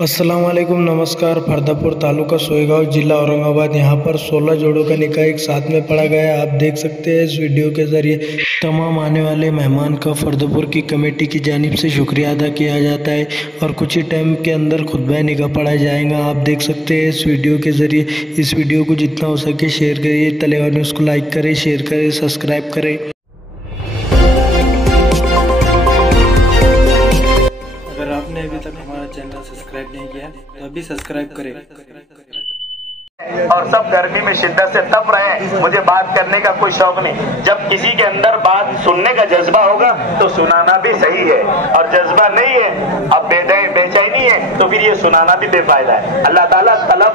अस्सलाम वालेकुम, नमस्कार। फरदापुर तालुका सोईगांव जिला औरंगाबाद। यहाँ पर 16 जोड़ों का निकाह एक साथ में पढ़ा गया है। आप देख सकते हैं इस वीडियो के ज़रिए तमाम आने वाले मेहमान का फरदापुर की कमेटी की जानिब से शुक्रिया अदा किया जाता है और कुछ ही टाइम के अंदर खुतबा निकाह पढ़ा जाएगा। आप देख सकते हैं इस वीडियो के ज़रिए। इस वीडियो को जितना हो सके शेयर करिए। तलेवा न्यूज़ को लाइक करें, शेयर करें, सब्सक्राइब करें। अगर आपने अभी तक हमारा चैनल सब्सक्राइब नहीं किया तो अभी सब्सक्राइब करें। और सब गर्मी में शिद्दत से तप रहे हैं। मुझे बात करने का कोई शौक नहीं। जब किसी के अंदर बात सुनने का जज्बा होगा तो सुनाना भी सही है, और जज्बा नहीं है, अब बेचैनी है, तो फिर ये सुनाना भी बेफायदा है। अल्लाह ताला तड़प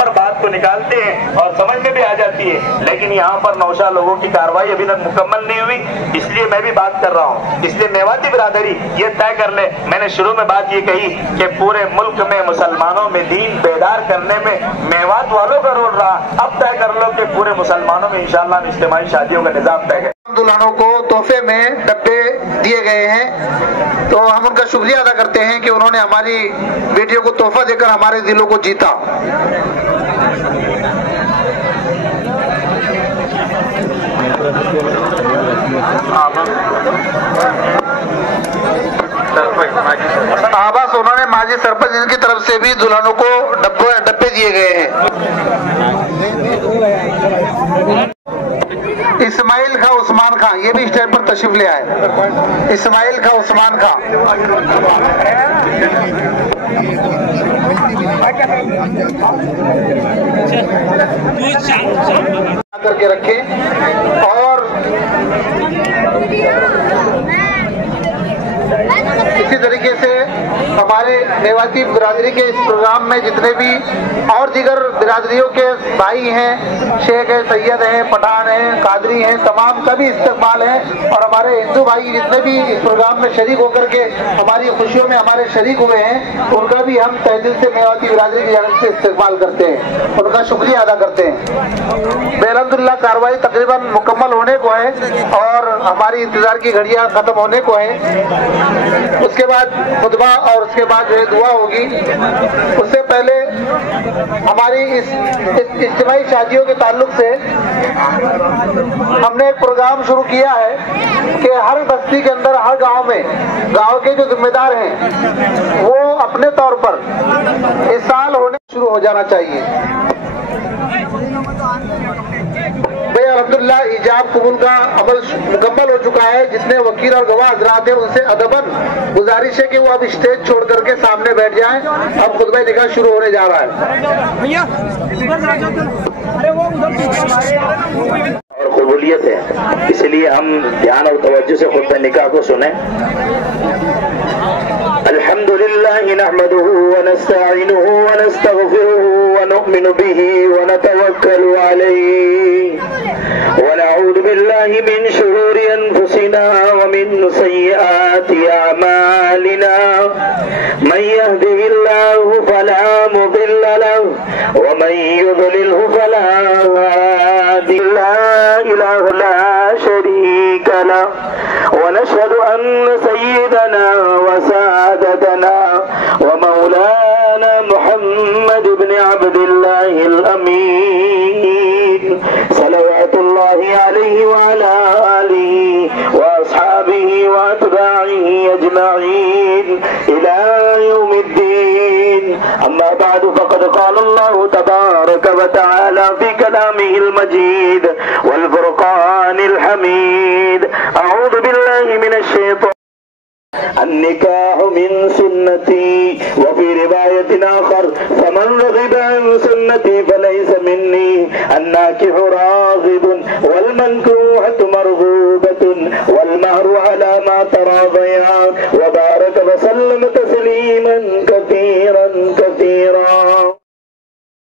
पर बात को निकालते हैं और समझ में भी आ जाती है। लेकिन यहाँ पर 9 लोगों की कार्रवाई अभी तक मुकम्मल नहीं हुई, इसलिए मैं भी बात कर रहा हूँ। इसलिए मेवाती बिरादरी ये तय कर ले। मैंने शुरू में बात ये कही कि पूरे मुल्क में मुसलमानों में दीन बेदार करने में मेवात वालों का रोल रहा। अब तय कर लो कि पूरे मुसलमानों में इंशाअल्लाह इज्तिमाई शादियों का निजाम तय है। दुल्हनों को तोहफे में डब्बे दिए गए हैं, तो हम उनका शुक्रिया अदा करते हैं कि उन्होंने हमारी बेटियों को तोहफा देकर हमारे दिलों को जीता। आवास उन्होंने माजी सरपंच इनकी तरफ से भी दुल्हनों को डब्बे दिए गए हैं। इस्माइल खां उस्मान खां ये भी स्टेज पर तशरीफ ले आए। इस्माइल खां उस्मान खां करके रखे। और इसी तरीके से हमारे मेवाती बिरादरी के इस प्रोग्राम में जितने भी और दीगर बिरादरियों के भाई हैं, शेख हैं, सैयद हैं, पठान हैं, कादरी हैं, तमाम का भी इस्तेमाल है। और हमारे हिंदू भाई जितने भी इस प्रोग्राम में शरीक होकर के हमारी खुशियों में हमारे शरीक हुए हैं, उनका भी हम तहे दिल से मेवाती बिरादरी की जानिब से इस्तेमाल करते हैं, उनका शुक्रिया अदा करते हैं। बेलहमदुल्लाह कार्रवाई तकरीबन मुकम्मल होने को है और हमारी इंतजार की घड़ियां खत्म होने को है। उसके बाद खुतबा और उसके बाद जो है दुआ होगी। उससे पहले हमारी इस इज्तिमाई शादियों के ताल्लुक से हमने एक प्रोग्राम शुरू किया है कि हर बस्ती के अंदर, हर गांव में, गांव के जो जिम्मेदार हैं वो अपने तौर पर इस साल होने शुरू हो जाना चाहिए। अल्हम्दुलिल्लाह इजाब कबूल का अमल मुकम्मल हो चुका है। जितने वकील और गवाह हजरात हैं उनसे अदबन गुजारिश है कि वो अब स्टेज छोड़ करके सामने बैठ जाएं। अब खुतबा निकाह शुरू होने जा रहा है और कबूलियत है, इसलिए हम ध्यान और तवज्जो से खुतबा निकाह को सुने। अल्हम्दुलिल्लाह नहमदुहु व नस्तईनुहु व नस्तगफिरुहु व नु'मिनु बिही व नतवक्कलु अलैहि व नऊज़ु बिल्लाहि मिन शुरूरि अनफुसिना व मिन सय्यिआति अमालिना। मन यहदिहिल्लाहु फला मुदिल्ल लहु व मन युद्लिलहु फला हादिय लहु। ला इलाहा शरीका लहु व नशहदु अन्न सय्यिदना व सादतना व मौलाना मुहम्मद इब्न अब्दिल्लाहिल अमीन सल्लल्लाहु अलैहि व अला आलिहि व अस्हाबिहि व अतबाइहि अजमईन इला यौमिद्दीन। अम्मा बाद फक़द क़ाल अल्लाहु तबारक व तआला फ़ी कलामिहिल मजीद वल फ़ुरक़ानिल हमीद। अऊज़ु बिल्लाहि मिनश शैतानिर अन्निकाह मिन सुन्नती व फी रिवायतिन आखर फमन रग़िबा अन सुन्नती फलैसा मिन्नी। अन्नाकिहु राग़िबुन वल मनकूहतु मरग़ूबतुन वल महरु अला मा तराज़यान व बारक व सल्लम तस्लीमन कसीरन कसीरा।